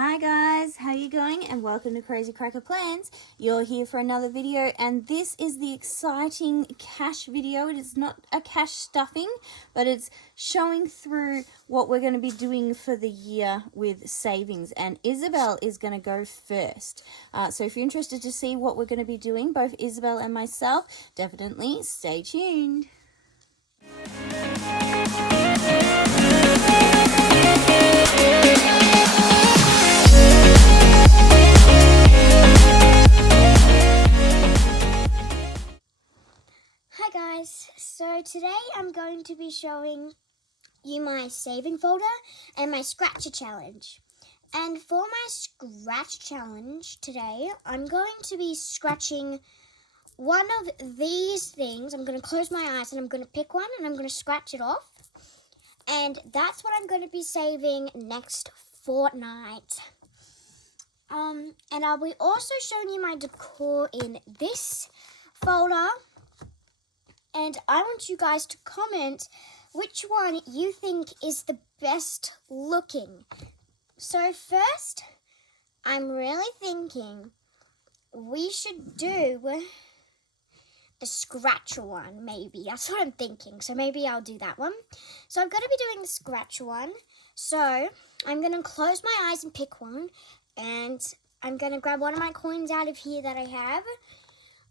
Hi guys, how you going? And welcome to Crazy Cracker Plans. You're here for another video, and this is the exciting cash video. It is not a cash stuffing, but it's showing through what we're going to be doing for the year with savings, and Isabelle is going to go first. So if you're interested to see what we're going to be doing, both Isabelle and myself, definitely stay tuned. Hi guys, so today I'm going to be showing you my saving folder and my scratcher challenge. And for my scratch challenge today, I'm going to be scratching one of these things. I'm going to close my eyes and I'm going to pick one and I'm going to scratch it off. And that's what I'm going to be saving next fortnight. And I'll be also showing you my decor in this folder. And I want you guys to comment which one you think is the best looking. So first, I'm really thinking we should do the scratcher one, maybe. That's what I'm thinking. So maybe I'll do that one. So I'm going to be doing the scratcher one. So I'm going to close my eyes and pick one. And I'm going to grab one of my coins out of here that I have.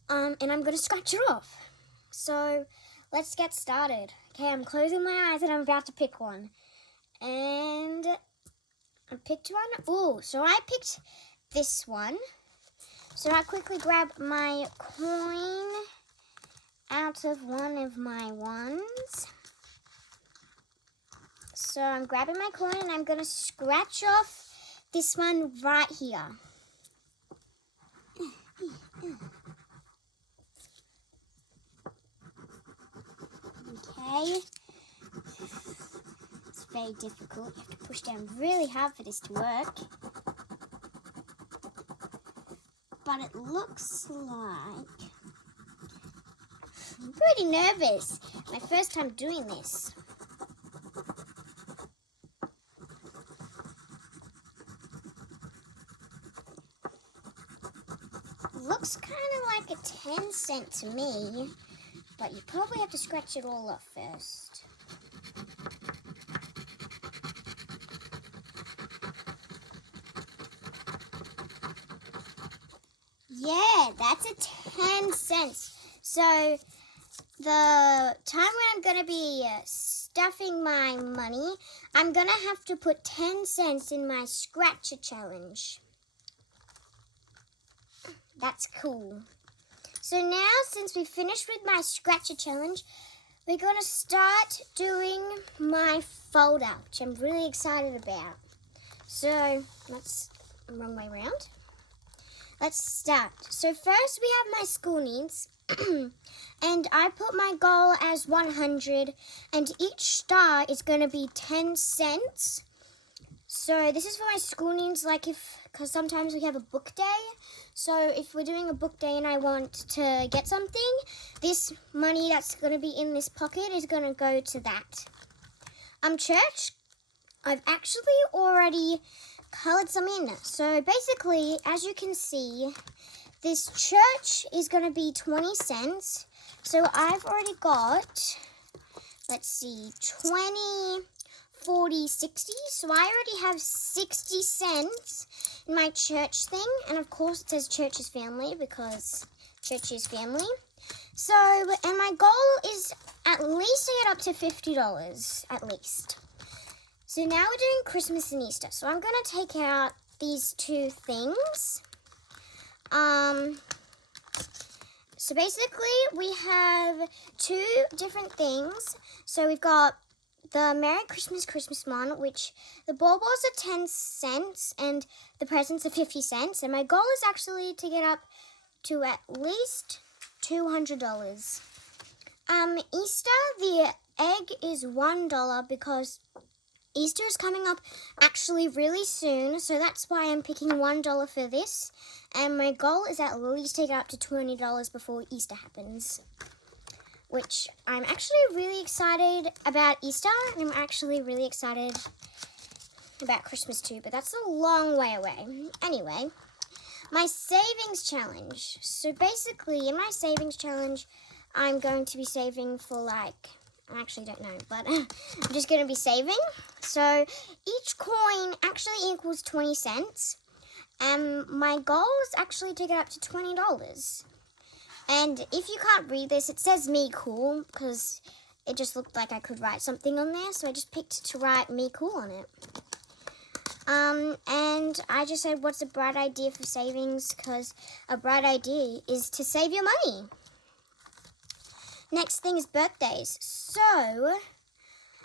And I'm going to scratch it off. So let's get started. Okay, I'm closing my eyes and I'm about to pick one. And I picked one. Ooh, so I picked this one. So I quickly grab my coin out of one of my ones. So I'm grabbing my coin and I'm going to scratch off this one right here. Okay, it's very difficult. You have to push down really hard for this to work. But it looks like... I'm pretty nervous. My first time doing this. Looks kind of like a 10-cent to me. But you probably have to scratch it all off first. Yeah, that's a 10 cents. So the time when I'm going to be stuffing my money, I'm going to have to put 10 cents in my scratcher challenge. That's cool. So now, since we finished with my scratcher challenge, we're going to start doing my folder, which I'm really excited about. So, wrong way around. Let's start. So first we have my school needs, and I put my goal as 100, and each star is going to be 10 cents. So this is for my school needs, because sometimes we have a book day. So if we're doing a book day and I want to get something, this money that's going to be in this pocket is going to go to that. Church, I've actually already colored some in. So basically, as you can see, this church is going to be 20 cents. So I've already got, let's see, 20, 40, 60. So I already have 60 cents in my church thing. And of course it says church is family because church is family. So, and my goal is at least to get up to $50, at least. So now we're doing Christmas and Easter. So I'm going to take out these two things. So basically we have two different things. So we've got the Merry Christmas one, which the baubles are 10 cents and the presents are 50 cents. And my goal is actually to get up to at least $200. Easter, the egg is $1 because Easter is coming up actually really soon. So that's why I'm picking $1 for this. And my goal is at least to get up to $20 before Easter happens. Which I'm actually really excited about Easter. I'm actually really excited about Christmas too, but that's a long way away. Anyway, my savings challenge. So basically, in my savings challenge, I'm going to be saving for like, I actually don't know, but I'm just going to be saving. So each coin actually equals 20 cents. And my goal is actually to get up to $20. And if you can't read this, it says me cool because it just looked like I could write something on there. So I just picked to write me cool on it. And I just said, what's a bright idea for savings? Because a bright idea is to save your money. Next thing is birthdays. So,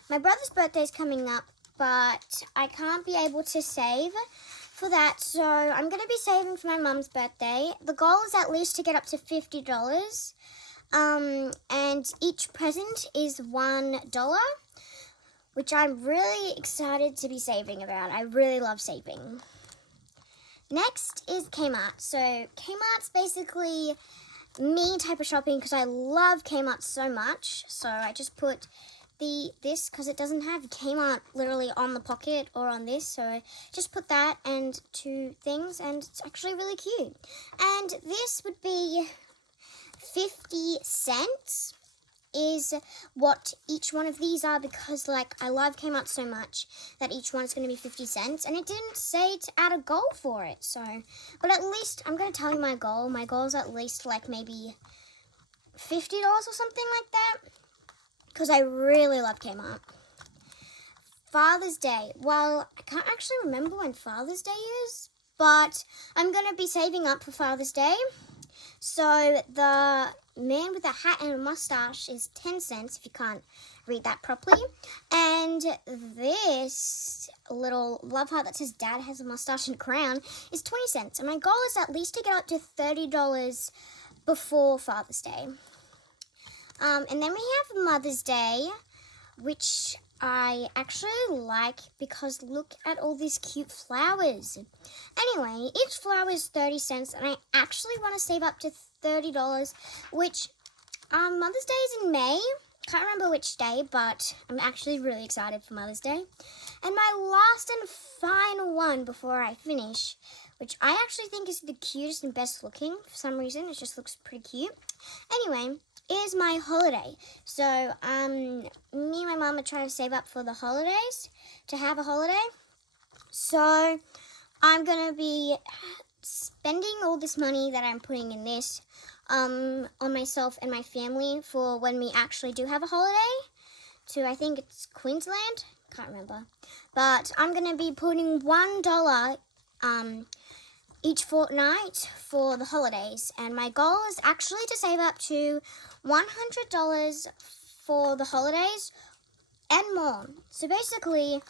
my brother's birthday is coming up, but I can't be able to save for that. So, I'm going to be saving for my mum's birthday. The goal is at least to get up to $50. And each present is $1. Which I'm really excited to be saving about. I really love saving. Next is Kmart. So Kmart's basically me type of shopping because I love Kmart so much. So I just put this because it doesn't have Kmart literally on the pocket or on this. So I just put that and 2 things and it's actually really cute. And this would be 50 cents. Is what each one of these are because like I love Kmart so much that each one's going to be 50 cents and it didn't say to add a goal for it. So, but at least I'm going to tell you my goal. My goal is at least like maybe $50 or something like that because I really love Kmart. Father's Day. Well, I can't actually remember when Father's Day is, but I'm going to be saving up for Father's Day. So the man with a hat and a mustache is 10 cents if you can't read that properly. And this little love heart that says Dad has a mustache and crown is 20 cents. And my goal is at least to get up to $30 before Father's Day. And then we have Mother's Day, which I actually like because look at all these cute flowers. Anyway, each flower is 30 cents and I actually want to save up to $30, which Mother's Day is in May. Can't remember which day, but I'm actually really excited for Mother's Day. And my last and final one before I finish, which I actually think is the cutest and best looking for some reason. It just looks pretty cute. Anyway, is my holiday. So, me and my mum are trying to save up for the holidays, to have a holiday. So, I'm going to be spending all this money that I'm putting in this on myself and my family for when we actually do have a holiday to, I think it's Queensland. Can't remember. But I'm going to be putting $1 each fortnight for the holidays. And my goal is actually to save up to $100 for the holidays and more. So basically,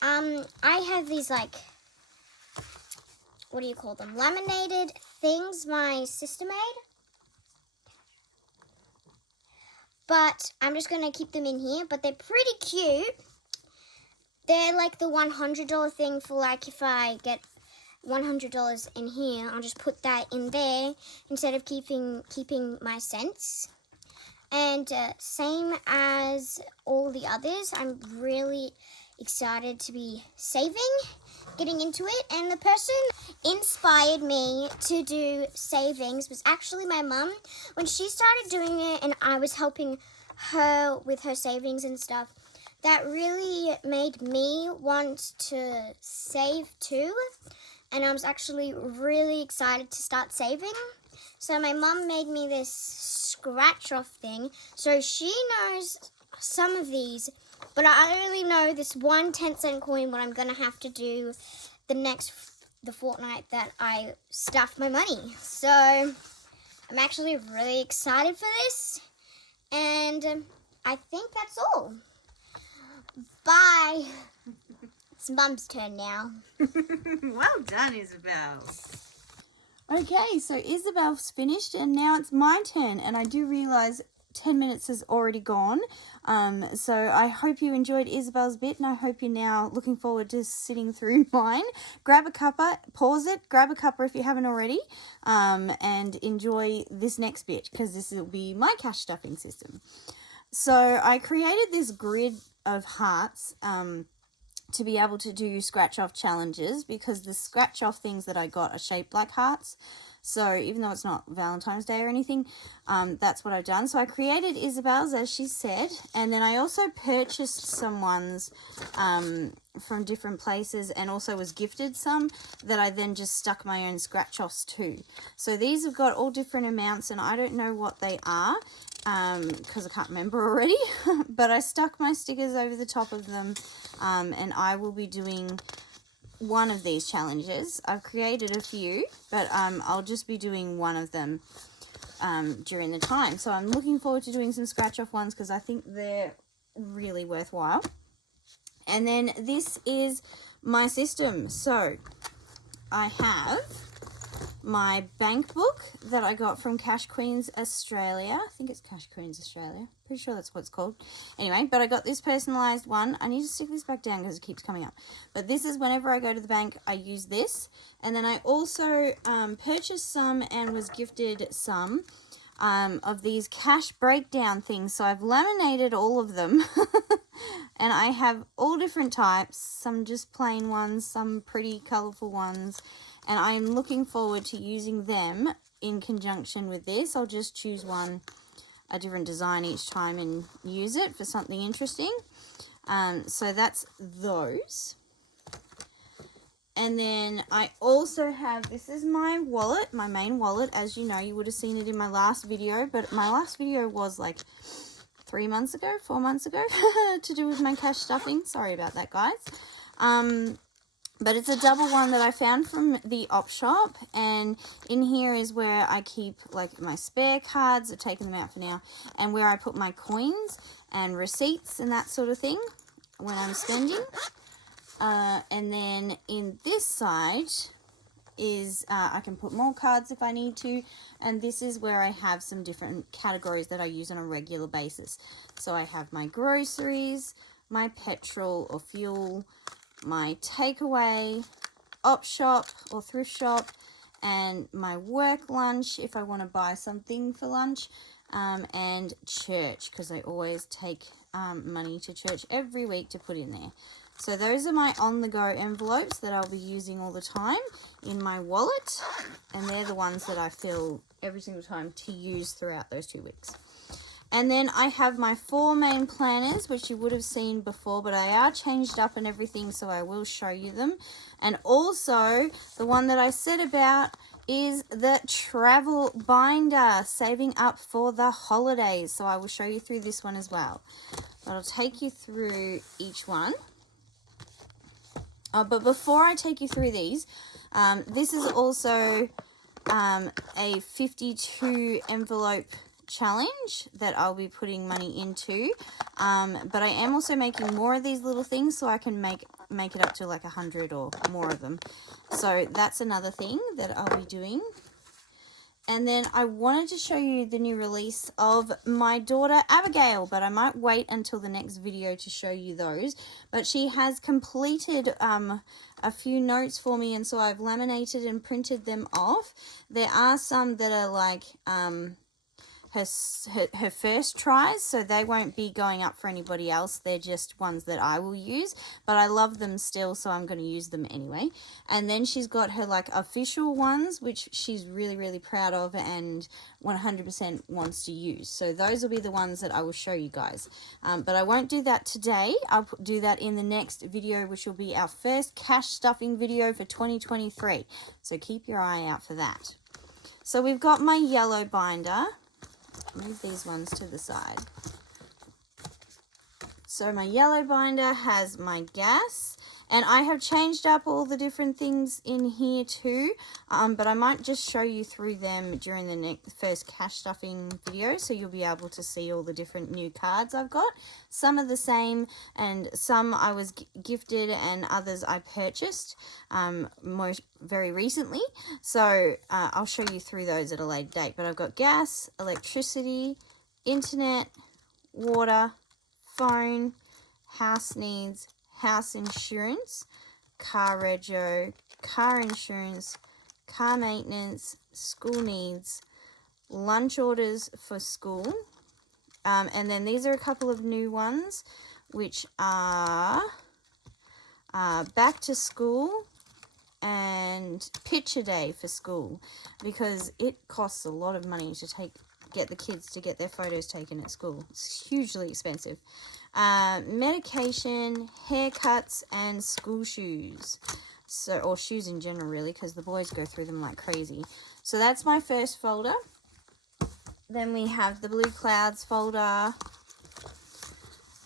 I have these like, what do you call them? Laminated things my sister made. But I'm just going to keep them in here. But they're pretty cute. They're like the $100 thing for like if I get $100 in here, I'll just put that in there instead of keeping my cents. And same as all the others, I'm really excited to be saving, getting into it. And the person inspired me to do savings was actually my mum. When she started doing it and I was helping her with her savings and stuff, that really made me want to save too. And I was actually really excited to start saving. So my mum made me this scratch off thing. So she knows some of these, but I only know this 1 10-cent coin what I'm going to have to do the fortnight that I stuff my money. So I'm actually really excited for this. And I think that's all. Bye. It's Mum's turn now. Well done, Isabelle. Okay, so Isabelle's finished and now it's my turn, and I do realise 10 minutes has already gone. So I hope you enjoyed Isabelle's bit, and I hope you're now looking forward to sitting through mine. Grab a cuppa, pause it, grab a cuppa if you haven't already, and enjoy this next bit because this will be my cash stuffing system. So I created this grid of hearts to be able to do scratch off challenges, because the scratch off things that I got are shaped like hearts. So even though it's not Valentine's Day or anything, that's what I've done. So I created Isabelle's, as she said, and then I also purchased some ones from different places, and also was gifted some that I then just stuck my own scratch offs to. So these have got all different amounts, and I don't know what they are because I can't remember already. But I stuck my stickers over the top of them, and I will be doing one of these challenges. I've created a few, but I'll just be doing one of them during the time. So I'm looking forward to doing some scratch off ones because I think they're really worthwhile. And then this is my system. So I have my bank book that I got from Cash Queens Australia. I think it's Cash Queens Australia. Pretty sure that's what it's called. Anyway, but I got this personalized one. I need to stick this back down because it keeps coming up. But this is whenever I go to the bank, I use this. And then I also purchased some and was gifted some of these cash breakdown things. So I've laminated all of them. And I have all different types. Some just plain ones, some pretty colorful ones. And I'm looking forward to using them in conjunction with this. I'll just choose one, a different design each time, and use it for something interesting. So that's those. And then I also have, this is my wallet, my main wallet. As you know, you would have seen it in my last video, but my last video was like 4 months ago, to do with my cash stuffing. Sorry about that, guys. But it's a double one that I found from the op shop, and in here is where I keep like my spare cards. I've taken them out for now, and where I put my coins and receipts and that sort of thing when I'm spending. And then in this side is I can put more cards if I need to, and this is where I have some different categories that I use on a regular basis. So I have my groceries, my petrol or fuel, my takeaway, op shop or thrift shop, and my work lunch if I want to buy something for lunch, and church, because I always take money to church every week to put in there. So those are my on-the-go envelopes that I'll be using all the time in my wallet, and they're the ones that I fill every single time to use throughout those 2 weeks. And then I have my 4 main planners, which you would have seen before, but I are changed up and everything, so I will show you them. And also, the one that I said about is the travel binder, saving up for the holidays. So I will show you through this one as well. But I'll take you through each one. But before I take you through these, this is also a 52 envelope challenge that I'll be putting money into, but I am also making more of these little things so I can make it up to like 100 or more of them. So that's another thing that I'll be doing. And then I wanted to show you the new release of my daughter Abigail, but I might wait until the next video to show you those. But she has completed a few notes for me, and so I've laminated and printed them off. There are some that are like her first tries, so they won't be going up for anybody else. They're just ones that I will use, but I love them still, so I'm going to use them anyway. And then she's got her like official ones, which she's really, really proud of and 100% wants to use. So those will be the ones that I will show you guys. But I won't do that today. I'll do that in the next video, which will be our first cash stuffing video for 2023. So keep your eye out for that. So we've got my yellow binder. Move these ones to the side. So my yellow binder has my gas, and I have changed up all the different things in here too, but I might just show you through them during the first cash stuffing video, so you'll be able to see all the different new cards I've got. Some are the same, and some I was gifted, and others I purchased very recently. So I'll show you through those at a later date. But I've got gas, electricity, internet, water, phone, house needs, house insurance, car rego, car insurance, car maintenance, school needs, lunch orders for school, and then these are a couple of new ones, which are back to school and picture day for school, because it costs a lot of money to get the kids to get their photos taken at school. It's hugely expensive. Medication, haircuts, and school shoes. Or shoes in general, really, because the boys go through them like crazy. So that's my first folder. Then we have the Blue Clouds folder.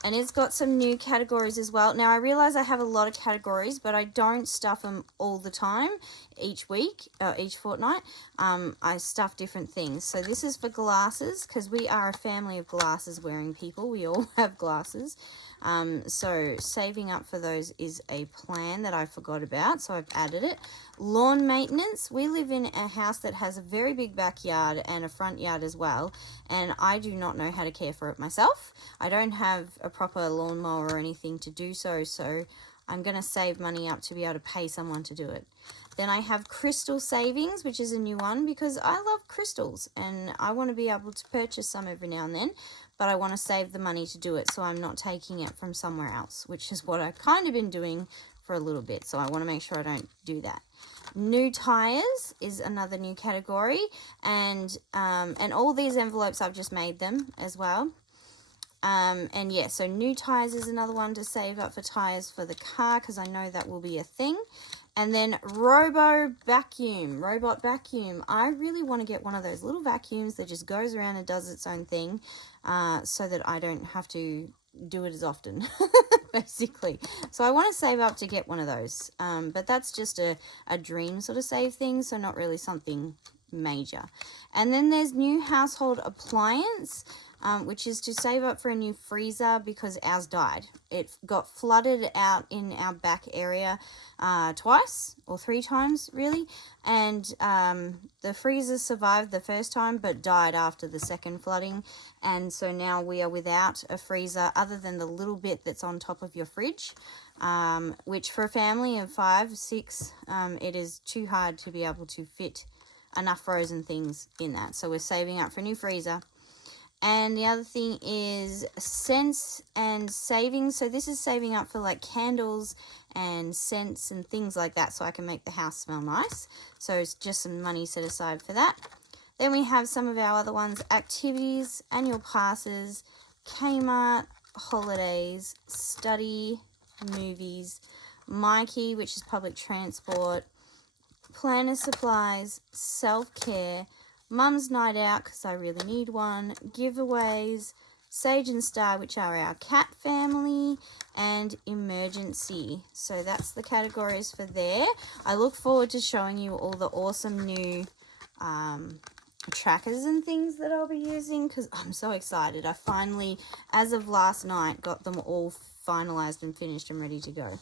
And it's got some new categories as well. Now, I realize I have a lot of categories, but I don't stuff them all the time, each week, or each fortnight. I stuff different things. So this is for glasses, because we are a family of glasses wearing people. We all have glasses. So saving up for those is a plan that I forgot about, so I've added it. Lawn maintenance. We live in a house that has a very big backyard and a front yard as well, and I do not know how to care for it myself. I don't have a proper lawnmower or anything to do so I'm going to save money up to be able to pay someone to do it. Then I have crystal savings, which is a new one because I love crystals and I want to be able to purchase some every now and then, but I want to save the money to do it so I'm not taking it from somewhere else, which is what I've kind of been doing for a little bit. So I want to make sure I don't do that. New tires is another new category, and all these envelopes I've just made them as well. And yeah, so new tires is another one to save up for tires for the car, because I know that will be a thing. And then robot vacuum. I really want to get one of those little vacuums that just goes around and does its own thing, so that I don't have to do it as often, basically. So I want to save up to get one of those. But that's just a dream sort of save thing, so not really something major. And then there's new household appliance, which is to save up for a new freezer because ours died. It got flooded out in our back area twice or 3 times, really. And the freezer survived the first time but died after the second flooding. And so now we are without a freezer other than the little bit that's on top of your fridge, which for a family of 5, 6, it is too hard to be able to fit enough frozen things in that. So we're saving up for a new freezer. And the other thing is scents and savings. So this is saving up for like candles and scents and things like that, so I can make the house smell nice. So it's just some money set aside for that. Then we have some of our other ones: activities, annual passes, Kmart, holidays, study, movies, Mikey, which is public transport, planner supplies, self-care, Mum's night out because I really need one, giveaways, Sage and Star, which are our cat family, and emergency. So that's the categories for there. I look forward to showing you all the awesome new trackers and things that I'll be using, because I'm so excited. I finally, as of last night, got them all finalized and finished and ready to go.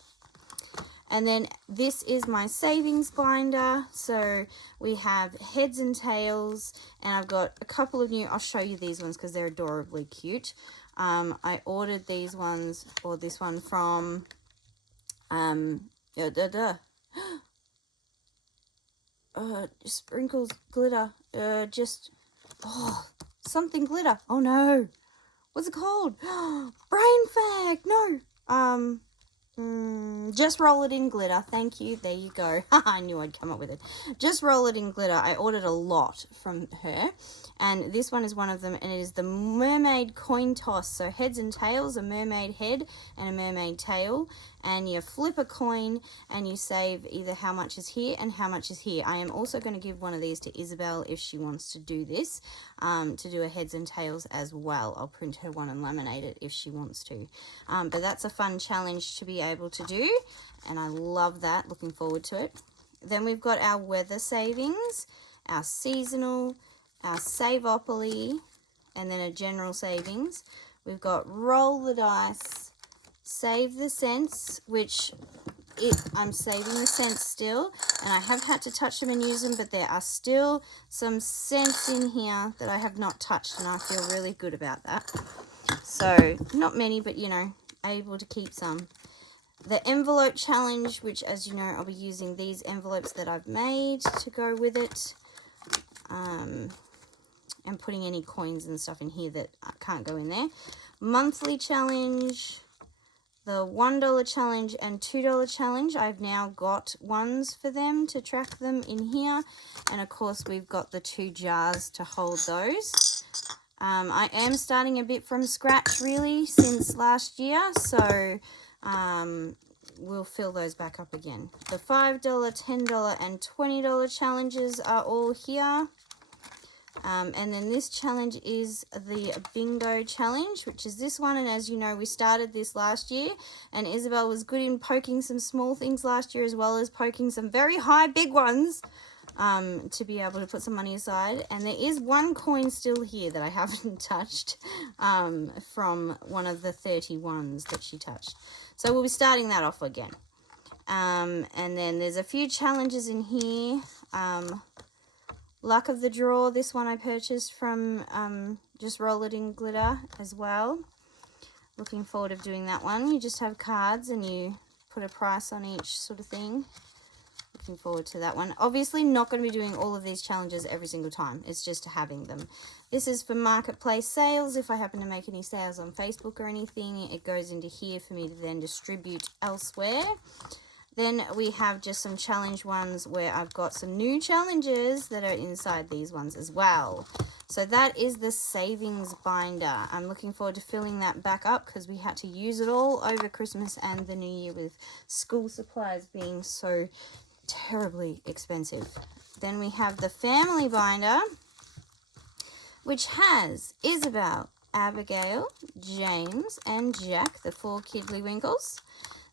And then this is my savings binder. So we have heads and tails, and I've got a couple of new, I'll show you these ones because they're adorably cute. I ordered these ones, or this one from, sprinkles glitter, something glitter. Oh no, what's it called? Brain fag, no. Just roll it in glitter. Thank you. There you go. I knew I'd come up with it. Just roll it in glitter. I ordered a lot from her, and this one is one of them, and it is the mermaid coin toss. So heads and tails, a mermaid head and a mermaid tail, and you flip a coin and you save either how much is here and how much is here. I am also going to give one of these to Isabelle if she wants to do this, to do a heads and tails as well. I'll print her one and laminate it if she wants to. But that's a fun challenge to be able to do, and I love that. Looking forward to it. Then we've got our weather savings, our seasonal, our Saveopoly, and then a general savings. We've got roll the dice, save the cents, which I'm saving the cents still, and I have had to touch them and use them, but there are still some cents in here that I have not touched, and I feel really good about that. So not many, but you know, able to keep some. The envelope challenge, which, as you know, I'll be using these envelopes that I've made to go with it, and putting any coins and stuff in here that can't go in there. Monthly challenge, the $1 challenge and $2 challenge. I've now got ones for them to track them in here. And of course, we've got the 2 jars to hold those. I am starting a bit from scratch really since last year. So we'll fill those back up again. The $5, $10, and $20 challenges are all here. And then this challenge is the bingo challenge, which is this one. And as you know, we started this last year, and Isabelle was good in poking some small things last year as well as poking some very high big ones to be able to put some money aside. And there is 1 coin still here that I haven't touched from one of the 30 ones that she touched. So we'll be starting that off again. And then there's a few challenges in here. Luck of the Draw, this one I purchased from Just Roll It in Glitter as well. Looking forward to doing that one. You just have cards and you put a price on each sort of thing. Looking forward to that one. Obviously not going to be doing all of these challenges every single time. It's just having them. This is for marketplace sales. If I happen to make any sales on Facebook or anything, it goes into here for me to then distribute elsewhere. Then we have just some challenge ones where I've got some new challenges that are inside these ones as well. So that is the savings binder. I'm looking forward to filling that back up because we had to use it all over Christmas and the New Year with school supplies being so terribly expensive. Then we have the family binder, which has Isabelle, Abigail, James, and Jack, the 4 Kiddlywinkles.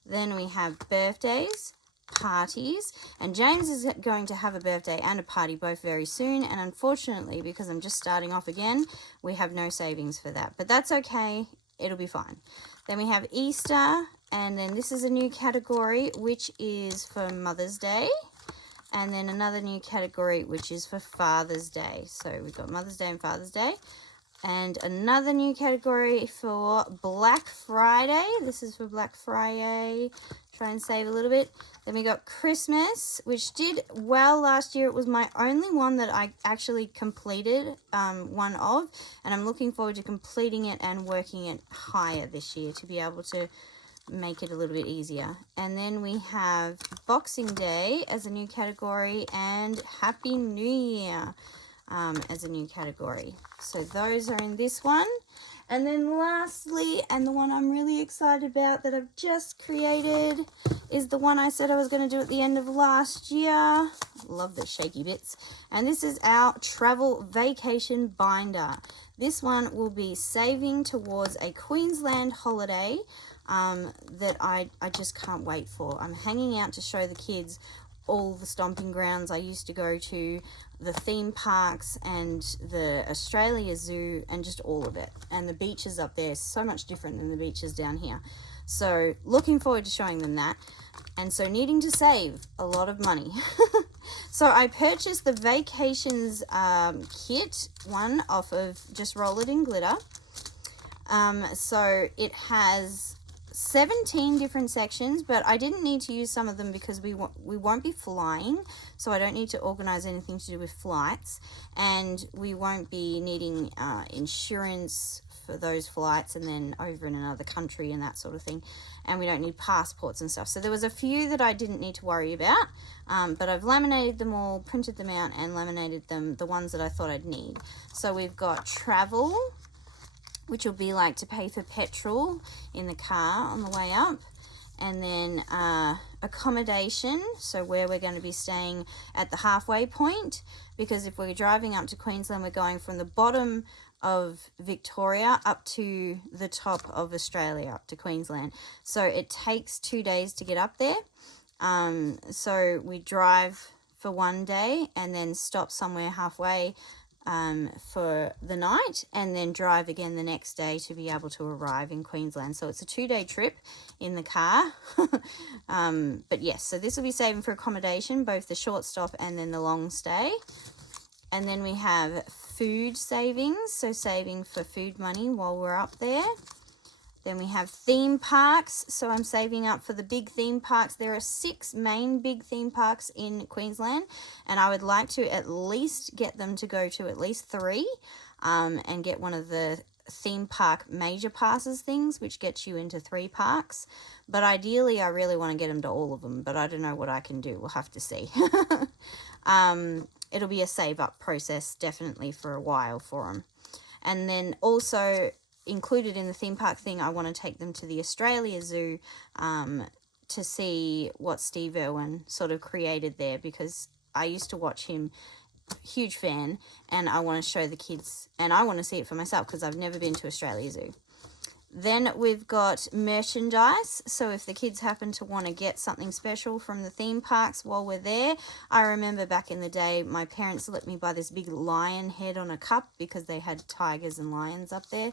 Then we have birthdays, parties, and James is going to have a birthday and a party both very soon. And unfortunately, because I'm just starting off again, we have no savings for that. But that's okay. It'll be fine. Then we have Easter, and then this is a new category, which is for Mother's Day. And then another new category, which is for Father's Day. So we've got Mother's Day and Father's Day. And another new category for Black Friday. This is for Black Friday. Try and save a little bit. Then we got Christmas, which did well last year. It was my only one that I actually completed one of. And I'm looking forward to completing it and working it higher this year to be able to make it a little bit easier. And then we have Boxing Day as a new category and Happy New Year as a new category. So those are in this one. And then lastly, and the one I'm really excited about that I've just created, is the one I said I was going to do at the end of last year. Love the shaky bits. And this is our travel vacation binder. This one will be saving towards a Queensland holiday that I just can't wait for. I'm hanging out to show the kids all the stomping grounds I used to go to, the theme parks and the Australia Zoo and just all of it. And the beaches up there is so much different than the beaches down here. So looking forward to showing them that. And so needing to save a lot of money. So I purchased the Vacations kit one off of Just Roll It in Glitter. So it has 17 different sections, but I didn't need to use some of them because we won't be flying, so I don't need to organize anything to do with flights, and we won't be needing insurance for those flights and then over in another country and that sort of thing, and we don't need passports and stuff. So there was a few that I didn't need to worry about, but I've laminated them all, printed them out and laminated them, the ones that I thought I'd need. So we've got travel, which will be like to pay for petrol in the car on the way up. And then accommodation, so where we're going to be staying at the halfway point, because if we're driving up to Queensland, we're going from the bottom of Victoria up to the top of Australia, up to Queensland. So it takes 2 days to get up there. So we drive for 1 day and then stop somewhere halfway for the night, and then drive again the next day to be able to arrive in Queensland. So it's a 2-day trip in the car. But yes, so this will be saving for accommodation, both the short stop and then the long stay. And then we have food savings, so saving for food money while we're up there. Then we have theme parks, so I'm saving up for the big theme parks. There are 6 main big theme parks in Queensland, and I would like to at least get them to go to at least 3 and get one of the theme park major passes things, which gets you into 3 parks. But ideally, I really want to get them to all of them, but I don't know what I can do. We'll have to see. It'll be a save up process definitely for a while for them. And then also included in the theme park thing, I want to take them to the Australia Zoo to see what Steve Irwin sort of created there, because I used to watch him, huge fan, and I want to show the kids, and I want to see it for myself because I've never been to Australia Zoo. Then we've got merchandise. So if the kids happen to want to get something special from the theme parks while we're there, I remember back in the day, my parents let me buy this big lion head on a cup because they had tigers and lions up there.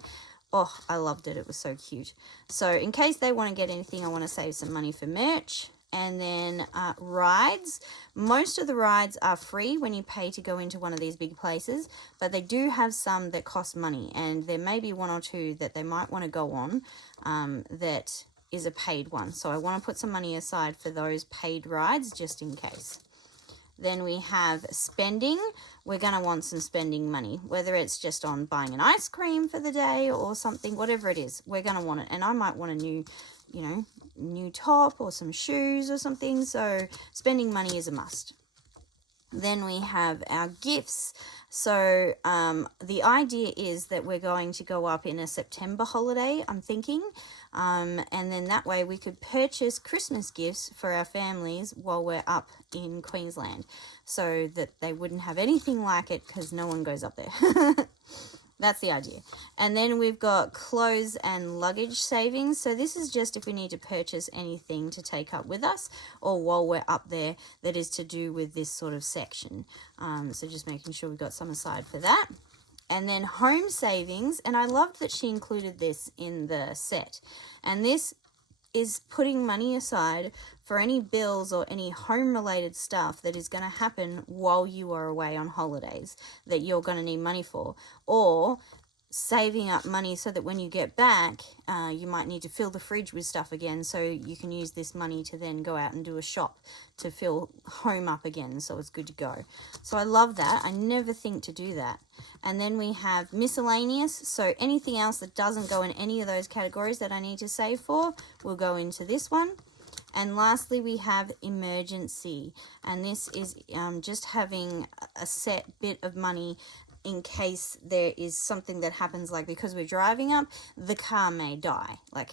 Oh, I loved it. It was so cute. So in case they want to get anything, I want to save some money for merch. And then rides. Most of the rides are free when you pay to go into one of these big places, but they do have some that cost money, and there may be 1 or 2 that they might want to go on that is a paid one. So I want to put some money aside for those paid rides just in case. Then we have spending. We're going to want some spending money, whether it's just on buying an ice cream for the day or something, whatever it is, we're going to want it. And I might want a new top or some shoes or something. So spending money is a must. Then we have our gifts. So the idea is that we're going to go up in a September holiday, I'm thinking. And then that way we could purchase Christmas gifts for our families while we're up in Queensland, so that they wouldn't have anything like it because no one goes up there. That's the idea. And then we've got clothes and luggage savings. So this is just if we need to purchase anything to take up with us or while we're up there that is to do with this sort of section. So just making sure we've got some aside for that. And then home savings. And I loved that she included this in the set. And this is putting money aside for any bills or any home-related stuff that is going to happen while you are away on holidays that you're going to need money for, or saving up money so that when you get back, you might need to fill the fridge with stuff again, so you can use this money to then go out and do a shop to fill home up again, so it's good to go. So I love that. I never think to do that. And then we have miscellaneous, so anything else that doesn't go in any of those categories that I need to save for will go into this one. And lastly, we have emergency, and this is just having a set bit of money in case there is something that happens, like because we're driving up, the car may die. Like,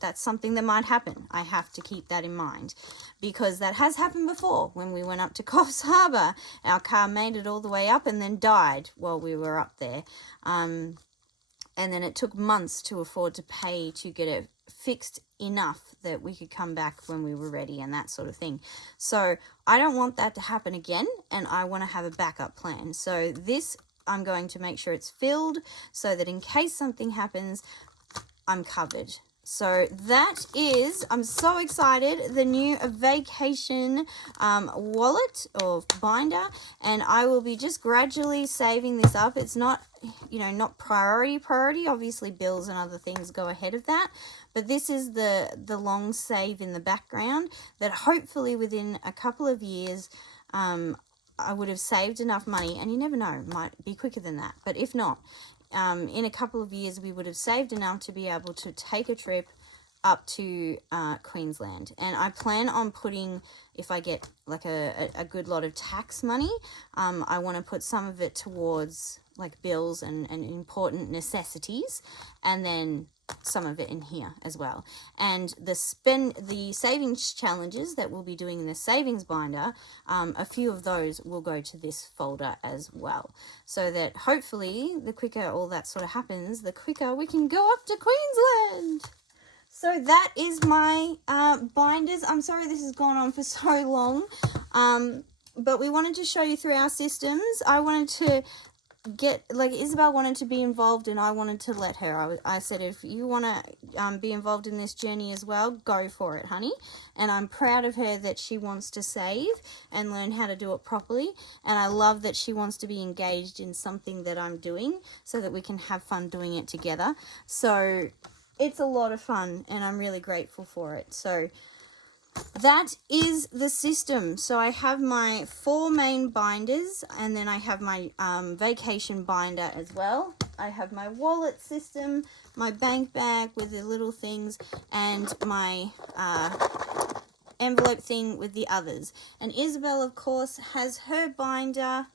that's something that might happen. I have to keep that in mind because that has happened before. When we went up to Coffs Harbour, our car made it all the way up and then died while we were up there. And then it took months to afford to pay to get it fixed enough that we could come back when we were ready and that sort of thing. So I don't want that to happen again, and I want to have a backup plan. So this, I'm going to make sure it's filled so that in case something happens, I'm covered. So that is, I'm so excited, the new vacation wallet or binder, and I will be just gradually saving this up. It's not, not priority. Obviously bills and other things go ahead of that, but this is the long save in the background that hopefully within a couple of years I would have saved enough money, and you never know, it might be quicker than that, but if not, in a couple of years we would have saved enough to be able to take a trip up to Queensland. And I plan on putting, if I get like a good lot of tax money, I want to put some of it towards like bills and important necessities, and then some of it in here as well. And the savings challenges that we'll be doing in the savings binder, a few of those will go to this folder as well, so that hopefully the quicker all that sort of happens, the quicker we can go up to Queensland. So that is my binders. I'm sorry this has gone on for so long, but we wanted to show you through our systems. I wanted to Isabel wanted to be involved, and I wanted to let her. I said, if you want to be involved in this journey as well, go for it, honey. And I'm proud of her that she wants to save and learn how to do it properly. And I love that she wants to be engaged in something that I'm doing so that we can have fun doing it together. So it's a lot of fun, and I'm really grateful for it. So that is the system. So I have my 4 main binders, and then I have my vacation binder as well. I have my wallet system, my bank bag with the little things, and my envelope thing with the others. And Isabelle, of course, has her binder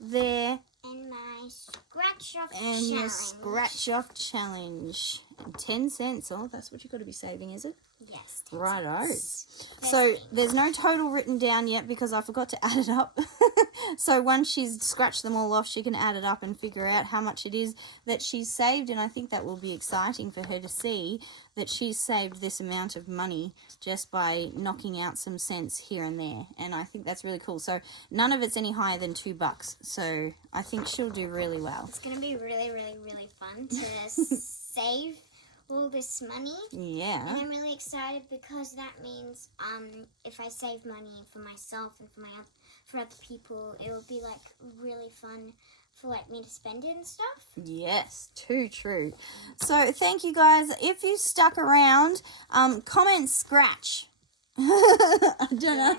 there. And my scratch-off And challenge. your scratch-off challenge. And 10 cents. Oh, that's what you've got to be saving, is it? Yes. Righto. Cents. So there's no total written down yet because I forgot to add it up. So once she's scratched them all off, she can add it up and figure out how much it is that she's saved. And I think that will be exciting for her to see that she's saved this amount of money just by knocking out some cents here and there. And I think that's really cool. So none of it's any higher than $2. So I think she'll do really well. It's going to be really, really, really fun to save all this money. Yeah. And I'm really excited because that means if I save money for myself and for other people, it will be like really fun for like me to spend it and stuff. Yes, too true. So thank you guys. If you stuck around, comment scratch. I don't know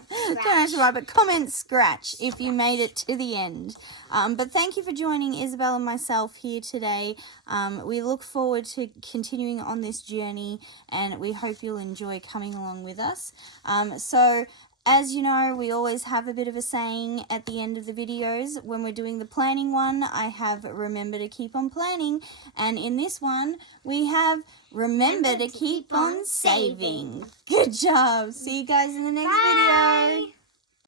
why, but comment scratch if you made it to the end. But thank you for joining Isabelle and myself here today. We look forward to continuing on this journey, and we hope you'll enjoy coming along with us. So as you know, we always have a bit of a saying at the end of the videos. When we're doing the planning one, I have remember to keep on planning. And in this one, we have remember to keep on saving. Good job. See you guys in the next video.